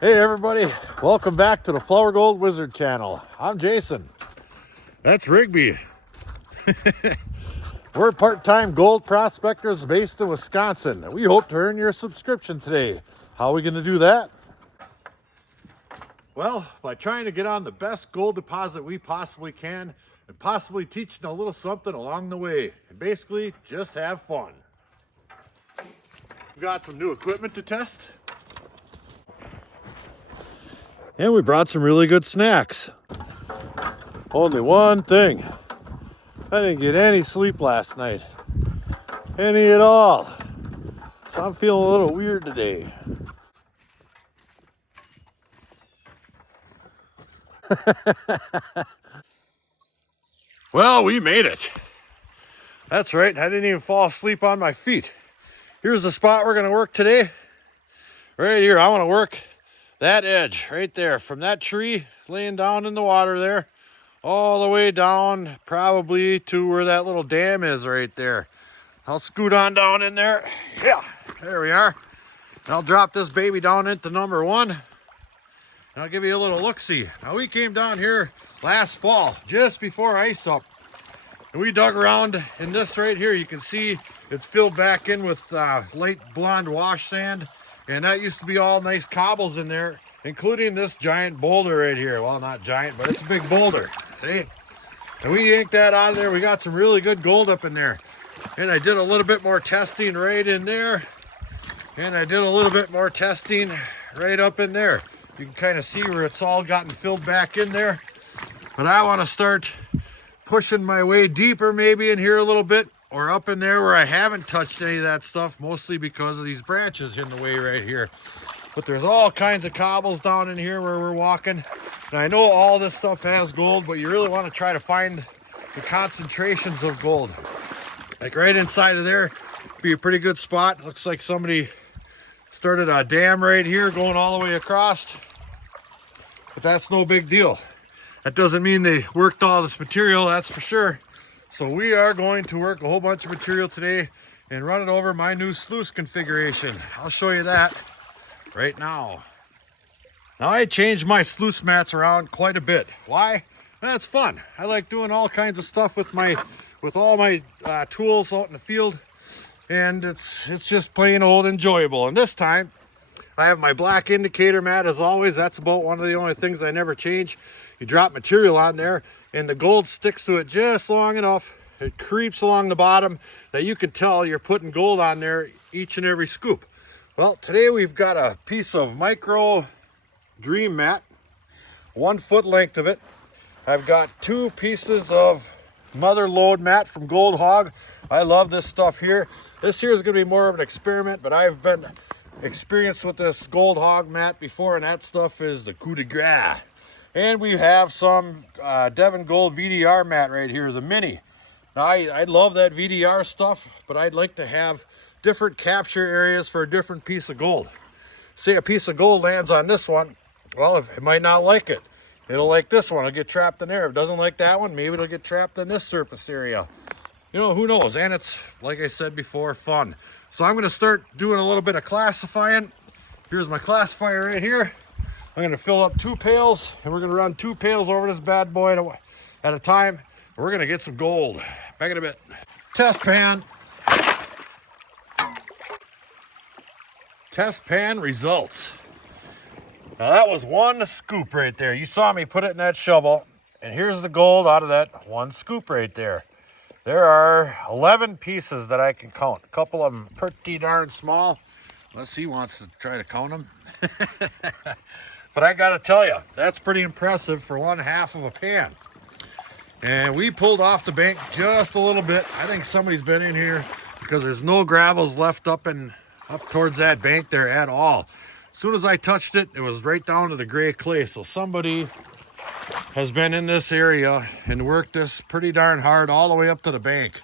Hey everybody, welcome back to the Flourgoldwizards channel. I'm Jason. That's Rigby. We're part-time gold prospectors based in Wisconsin. We hope to earn your subscription today. How are we going to do that? Well, by trying to get on the best gold deposit we possibly can and possibly teaching a little something along the way. And basically, just have fun. We got some new equipment to test. And we brought some really good snacks. Only one thing. I didn't get any sleep last night. Any at all. So I'm feeling a little weird today. Well, we made it. That's right, I didn't even fall asleep on my feet. Here's the spot we're gonna work today. Right here, I wanna work that edge right there from that tree laying down in the water there all the way down probably to where that little dam is right there. I'll scoot on down in there. Yeah, there we are. And I'll drop this baby down into number 1. And I'll give you a little look-see. Now we came down here last fall, just before ice up. And we dug around in this right here. You can see it's filled back in with light blonde wash sand. And that used to be all nice cobbles in there, including this giant boulder right here. Well, not giant, but it's a big boulder. See? And we yanked that out of there. We got some really good gold up in there. And I did a little bit more testing right in there. And I did a little bit more testing right up in there. You can kind of see where it's all gotten filled back in there. But I want to start pushing my way deeper maybe in here a little bit, or up in there where I haven't touched any of that stuff, mostly because of these branches in the way right here. But there's all kinds of cobbles down in here where we're walking. And I know all this stuff has gold, but you really want to try to find the concentrations of gold. Like right inside of there, be a pretty good spot. Looks like somebody started a dam right here going all the way across. But that's no big deal. That doesn't mean they worked all this material, that's for sure. So we are going to work a whole bunch of material today and run it over my new sluice configuration. I'll show you that right now. Now I changed my sluice mats around quite a bit. Why? That's fun. I like doing all kinds of stuff with all my tools out in the field, and it's just plain old enjoyable. And this time I have my black indicator mat as always. That's about one of the only things I never change. You drop material on there and the gold sticks to it just long enough. It creeps along the bottom that you can tell you're putting gold on there each and every scoop. Well, today we've got a piece of micro dream mat, 1 foot length of it. I've got 2 pieces of Motherlode mat from Gold Hog. I love this stuff here. This here is going to be more of an experiment, but I've been experienced with this Gold Hog mat before, and that stuff is the coup de grace. And we have some Devon Gold VDR mat right here, the mini. Now I love that VDR stuff, but I'd like to have different capture areas for a different piece of gold. Say a piece of gold lands on this one, well, it might not like it. It'll like this one, it'll get trapped in there. If it doesn't like that one, maybe it'll get trapped in this surface area. You know, who knows? And it's, like I said before, fun. So I'm gonna start doing a little bit of classifying. Here's my classifier right here. I'm gonna fill up 2 pails, and we're gonna run 2 pails over this bad boy at a time. We're gonna get some gold. Back in a bit. Test pan. Test pan results. Now that was 1 scoop right there. You saw me put it in that shovel, and here's the gold out of that 1 scoop right there. There are 11 pieces that I can count. A couple of them pretty darn small. Let's see, wants to try to count them. But I gotta tell you, that's pretty impressive for 1/2 of a pan. And we pulled off the bank just a little bit. I think somebody's been in here because there's no gravels left up towards that bank there at all. As soon as I touched it, it was right down to the gray clay. So somebody has been in this area and worked this pretty darn hard all the way up to the bank.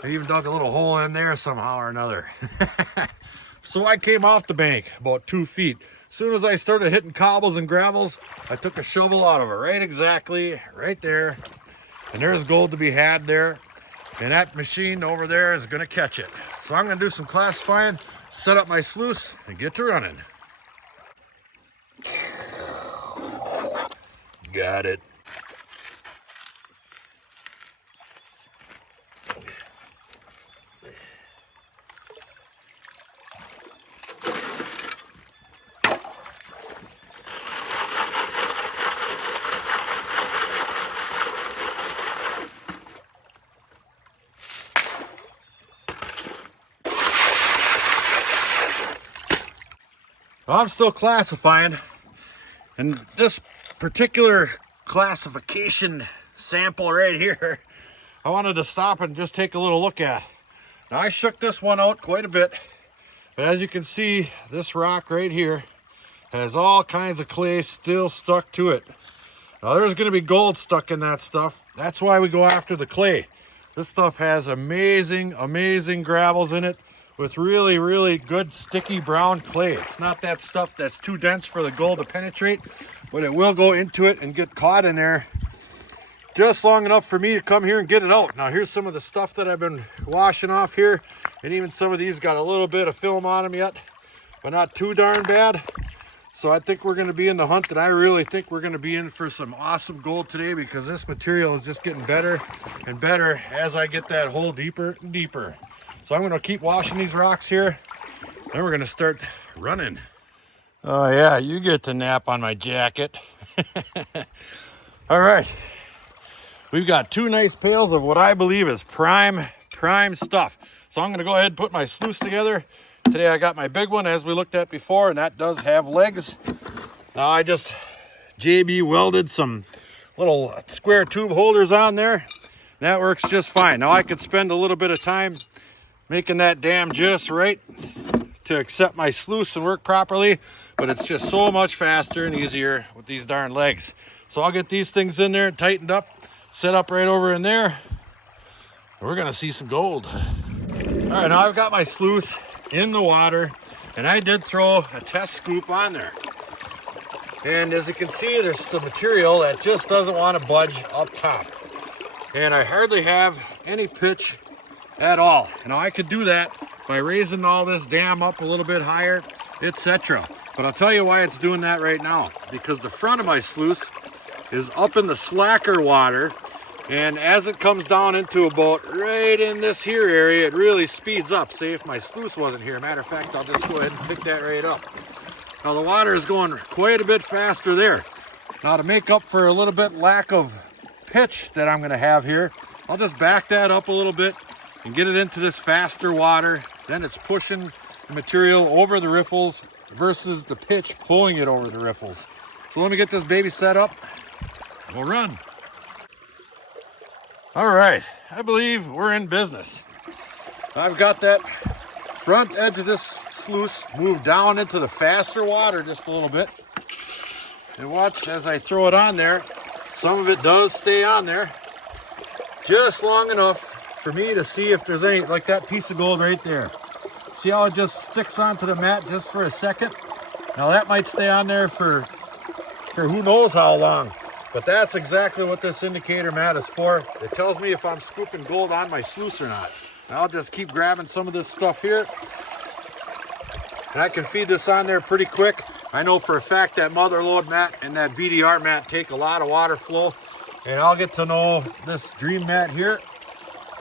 They even dug a little hole in there somehow or another. So I came off the bank about 2 feet. As soon as I started hitting cobbles and gravels, I took a shovel out of it, right there. And there's gold to be had there. And that machine over there is gonna catch it. So I'm gonna do some classifying, set up my sluice, and get to running. got it. I'm still classifying, and this particular classification sample right here, I wanted to stop and just take a little look at. Now I shook this one out quite a bit, but as you can see, this rock right here has all kinds of clay still stuck to it. Now there's going to be gold stuck in that stuff. That's why we go after the clay. This stuff has amazing gravels in it with really good sticky brown clay. It's not that stuff that's too dense for the gold to penetrate, but it will go into it and get caught in there just long enough for me to come here and get it out. Now here's some of the stuff that I've been washing off here, and even some of these got a little bit of film on them yet, but not too darn bad. So I think we're going to be in the hunt, and I really think we're going to be in for some awesome gold today, because this material is just getting better and better as I get that hole deeper and deeper. So I'm going to keep washing these rocks here, then we're going to start running. Oh yeah, you get to nap on my jacket. All right, we've got 2 nice pails of what I believe is prime stuff. So I'm going to go ahead and put my sluice together. Today I got my big one, as we looked at before, and that does have legs. Now I just JB welded some little square tube holders on there. That works just fine. Now I could spend a little bit of time making that dam just right to accept my sluice and work properly, but it's just so much faster and easier with these darn legs. So I'll get these things in there tightened up, set up right over in there. We're gonna see some gold. All right, now I've got my sluice in the water, and I did throw a test scoop on there. And as you can see, there's some material that just doesn't want to budge up top. And I hardly have any pitch at all. Now I could do that by raising all this dam up a little bit higher, etc. But I'll tell you why it's doing that right now. Because the front of my sluice is up in the slacker water, and as it comes down into about right in this here area, it really speeds up. Say if my sluice wasn't here, matter of fact, I'll just go ahead and pick that right up. Now the water is going quite a bit faster there. Now to make up for a little bit lack of pitch that I'm going to have here, I'll just back that up a little bit and get it into this faster water. Then it's pushing the material over the riffles versus the pitch pulling it over the riffles. So let me get this baby set up. We'll run. All right, I believe we're in business. I've got that front edge of this sluice moved down into the faster water just a little bit. And watch as I throw it on there. Some of it does stay on there just long enough for me to see if there's any, like that piece of gold right there. See how it just sticks onto the mat just for a second? Now that might stay on there for who knows how long. But that's exactly what this indicator mat is for. It tells me if I'm scooping gold on my sluice or not. And I'll just keep grabbing some of this stuff here. And I can feed this on there pretty quick. I know for a fact that Motherlode mat and that VDR mat take a lot of water flow. And I'll get to know this dream mat here.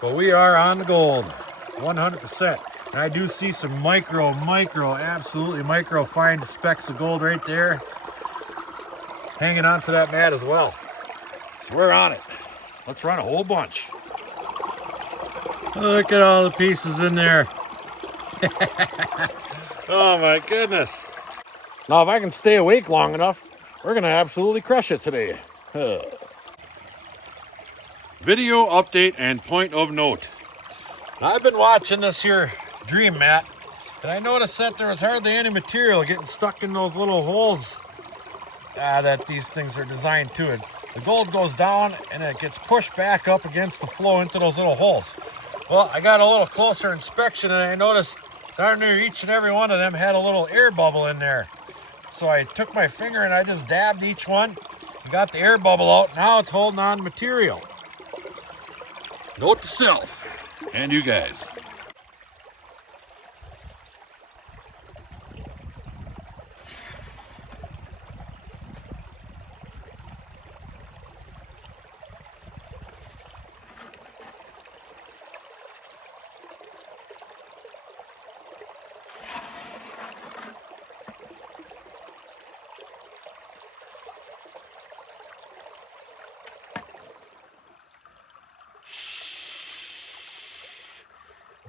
But we are on the gold, 100%. And I do see some absolutely micro fine specks of gold right there, hanging onto that mat as well. So we're on it. Let's run a whole bunch. Look at all the pieces in there. Oh my goodness. Now if I can stay awake long enough, we're gonna absolutely crush it today. Video update and point of note. I've been watching this here dream mat, and I noticed that there was hardly any material getting stuck in those little holes that these things are designed to. And the gold goes down and it gets pushed back up against the flow into those little holes. Well, I got a little closer inspection and I noticed darn near each and every one of them had a little air bubble in there. So I took my finger and I just dabbed each one and got the air bubble out. Now it's holding on material. Note to self and you guys.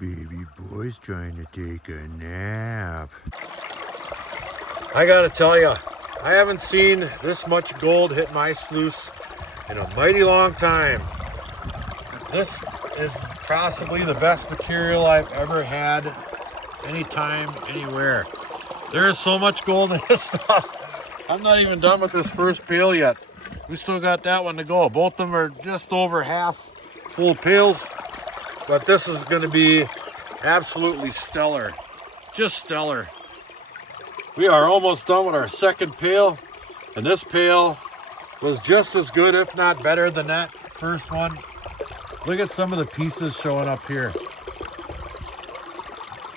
Baby boy's trying to take a nap. I gotta tell you, I haven't seen this much gold hit my sluice in a mighty long time. This is possibly the best material I've ever had, anytime, anywhere. There is so much gold in this stuff. I'm not even done with this first pail yet. We still got that one to go. Both of them are just over half full pails, but this is going to be absolutely stellar. Just stellar. We are almost done with our second pail, and this pail was just as good, if not better, than that first one. Look at some of the pieces showing up here.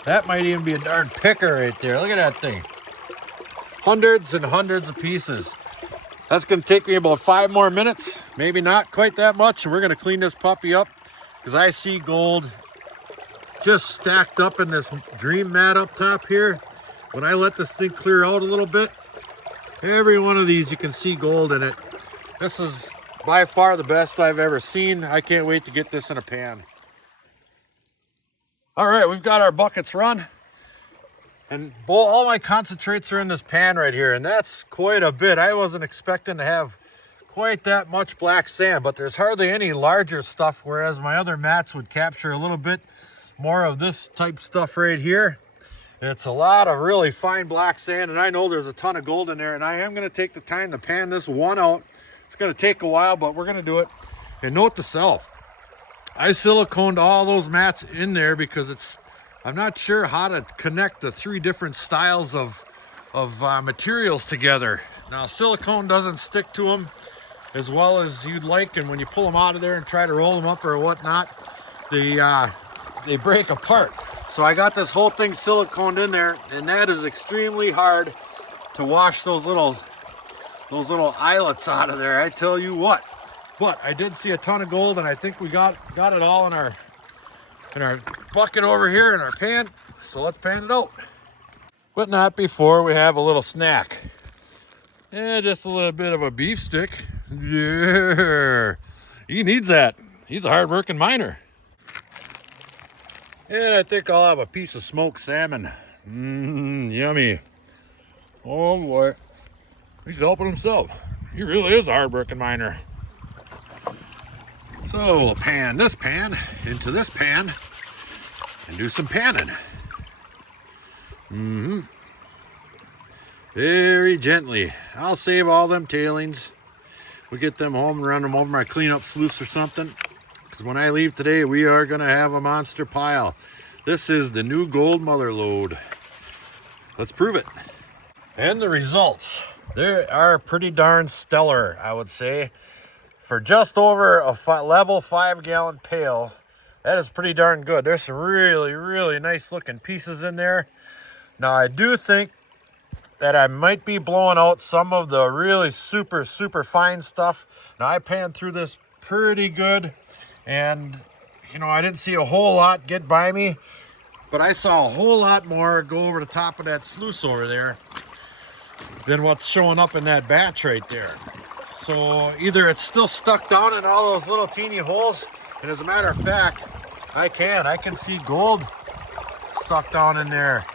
That might even be a darn picker right there. Look at that thing. Hundreds and hundreds of pieces. That's going to take me about 5 more minutes. Maybe not quite that much. And we're going to clean this puppy up because I see gold just stacked up in this dream mat up top here. When I let this thing clear out a little bit, every one of these you can see gold in it. This is by far the best I've ever seen. I can't wait to get this in a pan. All right, we've got our buckets run. And all my concentrates are in this pan right here, and that's quite a bit. I wasn't expecting to have quite that much black sand, but there's hardly any larger stuff, whereas my other mats would capture a little bit more of this type stuff right here. And it's a lot of really fine black sand, and I know there's a ton of gold in there, and I am going to take the time to pan this one out. It's going to take a while, but we're going to do it. And note to self, I siliconed all those mats in there because I'm not sure how to connect the 3 different styles of materials together. Now, silicone doesn't stick to them as well as you'd like, and when you pull them out of there and try to roll them up or whatnot, they break apart. So I got this whole thing siliconed in there, and that is extremely hard to wash those little eyelets out of there, I tell you what. But I did see a ton of gold, and I think we got it all in our bucket over here in our pan. So let's pan it out. But not before we have a little snack. Yeah, just a little bit of a beef stick. Yeah, he needs that. He's a hard-working miner. And I think I'll have a piece of smoked salmon. Yummy. Oh boy, he's helping himself. He really is a hard-working miner. So we'll pan this pan into this pan and do some panning. Very gently. I'll save all them tailings. We'll get them home and run them over my cleanup sluice or something. Because when I leave today, we are going to have a monster pile. This is the new gold Motherlode. Let's prove it. And the results. They are pretty darn stellar, I would say. For just over a level 5-gallon pail, that is pretty darn good. There's some really, really nice looking pieces in there. Now, I do think that I might be blowing out some of the really super, super fine stuff. Now, I panned through this pretty good, and, you know, I didn't see a whole lot get by me, but I saw a whole lot more go over the top of that sluice over there than what's showing up in that batch right there. So either it's still stuck down in all those little teeny holes, and as a matter of fact, I can see gold stuck down in there.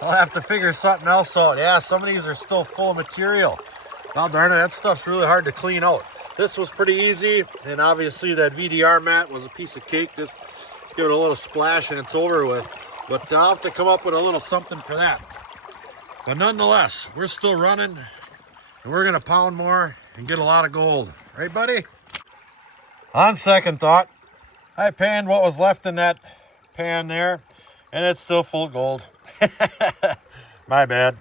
I'll have to figure something else out. Yeah, some of these are still full of material. Well, darn it, that stuff's really hard to clean out. This was pretty easy, and obviously that VDR mat was a piece of cake. Just give it a little splash and it's over with. But I'll have to come up with a little something for that. But nonetheless, we're still running, and we're gonna pound more and get a lot of gold. Right, buddy? On second thought, I panned what was left in that pan there, and it's still full of gold. My bad.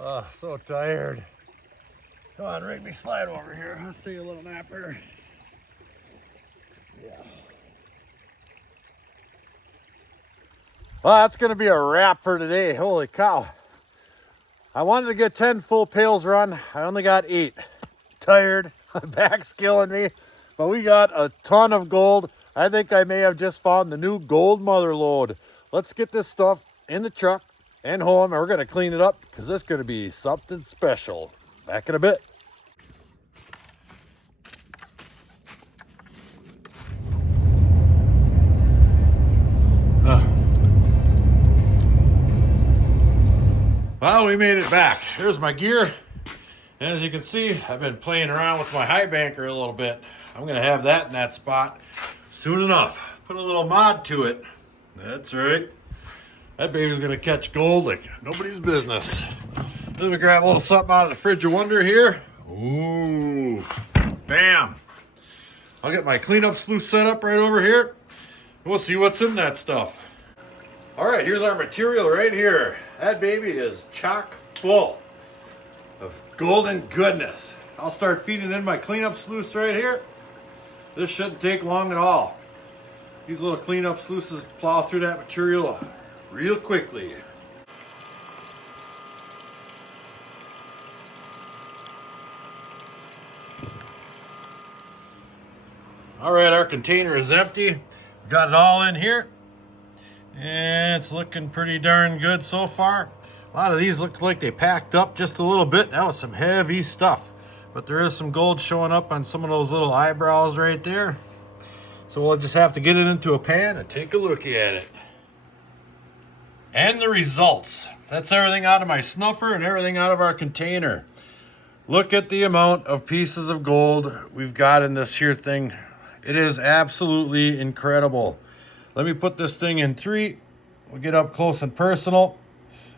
Oh, so tired. Come on, Rigby, slide over here. Let's take a little nap here. Yeah. Well, that's going to be a wrap for today. Holy cow. I wanted to get 10 full pails run. I only got 8. Tired. My back's killing me. But we got a ton of gold. I think I may have just found the new gold Motherlode. Let's get this stuff in the truck and home, and we're going to clean it up because it's going to be something special. Back in a bit. Well, we made it back. Here's my gear. And as you can see, I've been playing around with my high banker a little bit. I'm gonna have that in that spot soon enough. Put a little mod to it. That's right. That baby's gonna catch gold like nobody's business. Let me grab a little something out of the fridge of wonder here. Ooh, bam. I'll get my cleanup sluice set up right over here. We'll see what's in that stuff. All right, here's our material right here. That baby is chock full of golden goodness. I'll start feeding in my cleanup sluice right here. This shouldn't take long at all. These little cleanup sluices plow through that material real quickly. All right, our container is empty. We got it all in here. And it's looking pretty darn good so far. A lot of these look like they packed up just a little bit. That was some heavy stuff. But there is some gold showing up on some of those little eyebrows right there. So we'll just have to get it into a pan and take a look at it. And the results. That's everything out of my snuffer and everything out of our container. Look at the amount of pieces of gold we've got in this here thing. It is absolutely incredible. Let me put this thing in 3. We'll get up close and personal.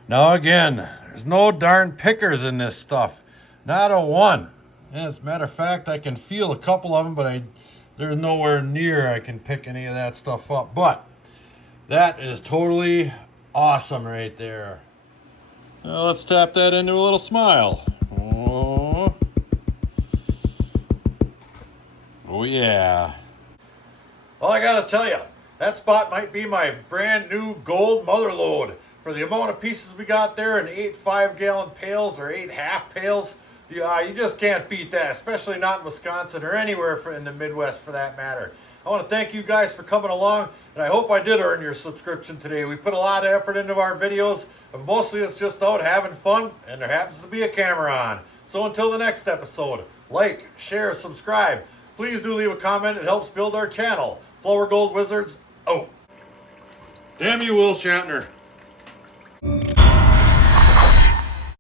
Now again, there's no darn pickers in this stuff. Not a one. And as a matter of fact, I can feel a couple of them, but there's nowhere near I can pick any of that stuff up. But that is totally awesome right there. Now let's tap that into a little smile. Oh yeah. Well, I gotta tell you, that spot might be my brand new gold Motherlode. For the amount of pieces we got there in 8 5-gallon pails or 8 half pails, you just can't beat that, especially not in Wisconsin or anywhere in the Midwest for that matter. I want to thank you guys for coming along, and I hope I did earn your subscription today. We put a lot of effort into our videos, but mostly it's just out having fun, and there happens to be a camera on. So until the next episode, like, share, subscribe. Please do leave a comment. It helps build our channel. Flourgoldwizards, out. Damn you, Will Shatner.